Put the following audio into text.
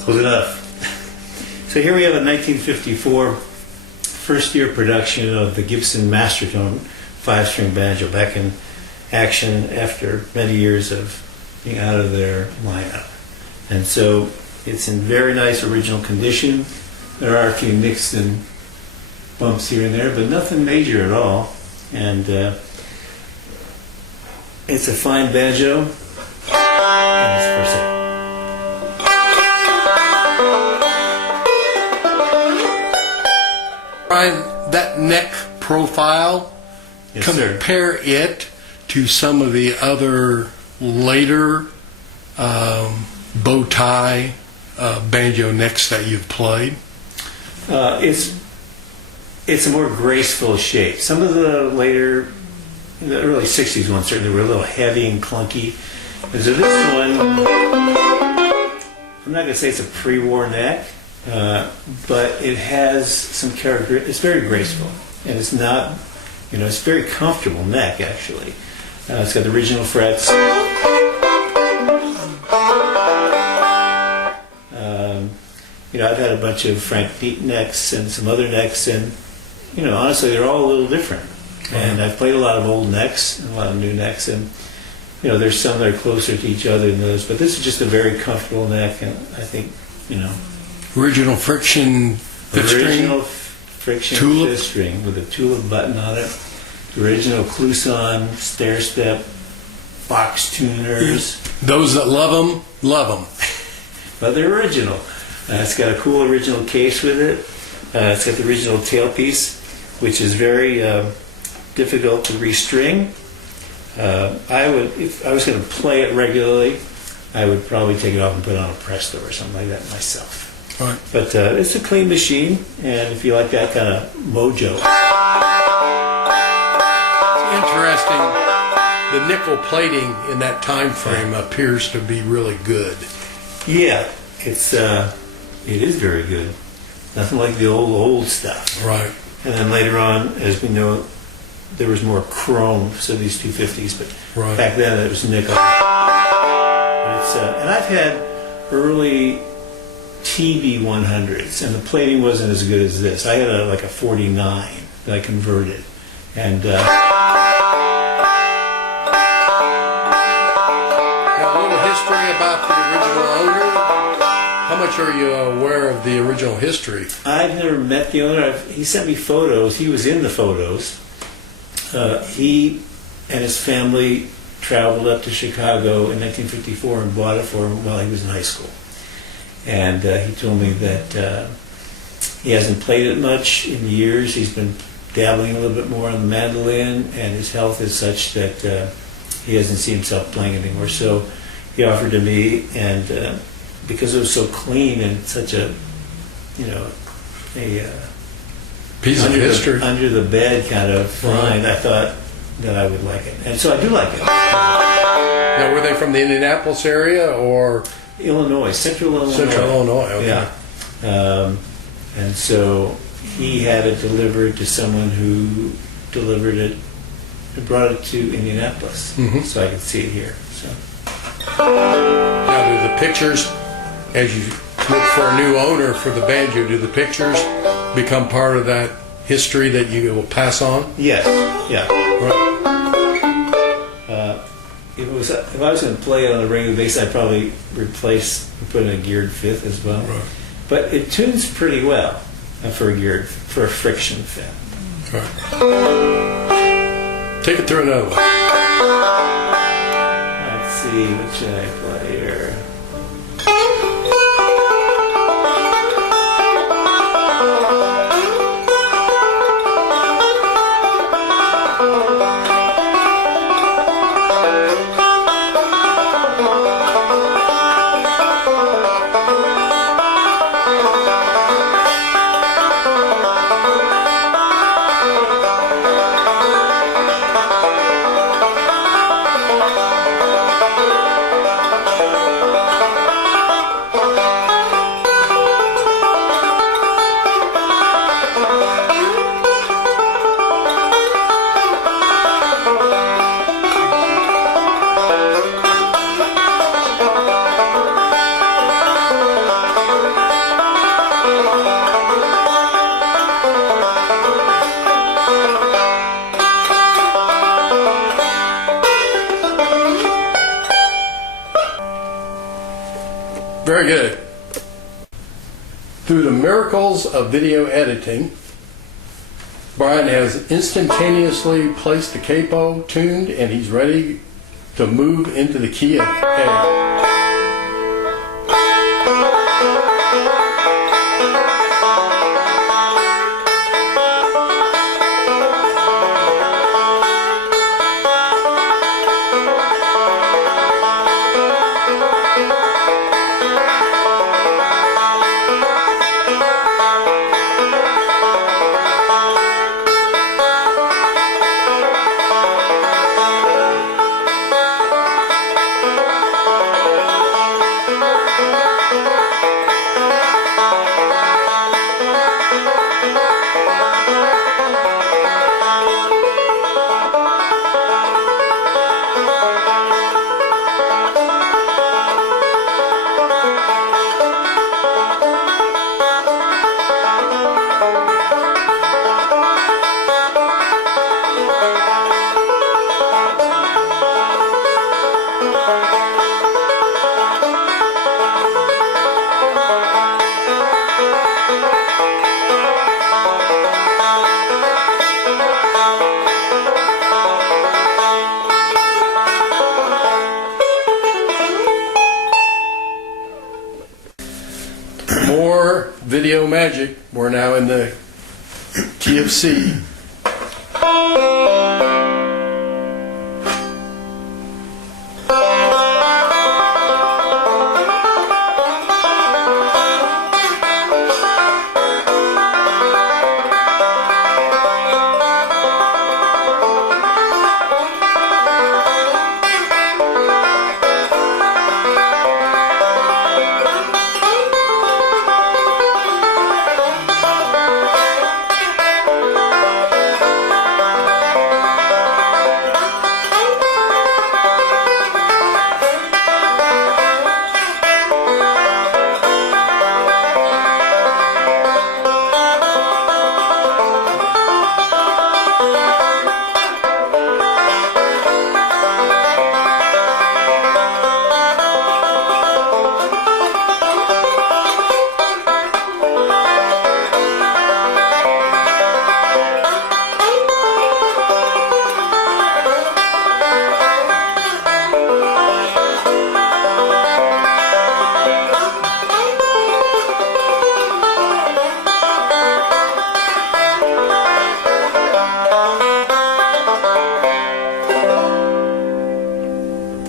Close enough. So here we have a 1954 first year production of the Gibson Mastertone 5-string banjo, back in action after many years of being out of their lineup. And so it's in very nice original condition. There are a few nicks and bumps here and there, but nothing major at all. And it's a fine banjo. And it's for sale. Brian, that neck profile, Yes, compare it to some of the other later bow tie banjo necks that you've played. It's a more graceful shape. Some of the later, in the early 60s ones certainly were a little heavy and clunky. And so this one, I'm not going to say it's a pre-war neck, but it has some character. It's very graceful, and it's not, it's a very comfortable neck actually. It's got the original frets. I've had a bunch of Frank Pete necks and some other necks, and honestly, they're all a little different. And I've played a lot of old necks and a lot of new necks, and there's some that are closer to each other than those. But this is just a very comfortable neck, and I think Original friction fifth original string? friction Tulip? fifth string with a tulip button on it. The original Clouson stair step box tuners. Those that love them, love them. But they're original. It's got a cool original case with it. It's got the original tailpiece, which is very difficult to restring. If I was going to play it regularly, I would probably take it off and put it on a Presto or something like that myself. Right. But it's a clean machine, and if you like that kind of mojo. It's interesting. The nickel plating in that time frame appears to be really good. Yeah, it is very good. Nothing like the old stuff. Right. And then later on, as we know, there was more chrome, so these 250s, but Right. back then it was nickel. But and I've had early TB 100s, and the plating wasn't as good as this. I had a 49 that I converted. And Now, a little history about the original owner. How much are you aware of the original history? I've never met the owner. He sent me photos. He was in the photos. He and his family traveled up to Chicago in 1954 and bought it for him while he was in high school. And he told me that he hasn't played it much in years. He's been dabbling a little bit more on the mandolin, and his health is such that he doesn't see himself playing it anymore. So he offered to me, and because it was so clean and such a Piece of history. Under the bed kind of find, I thought that I would like it. And so I do like it. Now, were they from the Indianapolis area or? Illinois, Central Illinois. Central Illinois, okay. Yeah. And so he had it delivered to someone who delivered it, who brought it to Indianapolis, so I could see it here. So. Now, do the pictures, as you look for a new owner for the banjo, do the pictures become part of that history that you will pass on? Yes, yeah. Right. If I was going to play it on a regular basis, I'd probably replace and put in a geared fifth as well. Right. But it tunes pretty well. for a friction fit. Take it through another one. Let's see, what should I play here? Very good. Through the miracles of video editing, Brian has instantaneously placed the capo tuned, and he's ready to move into the key of A. More video magic. We're now in the key of C.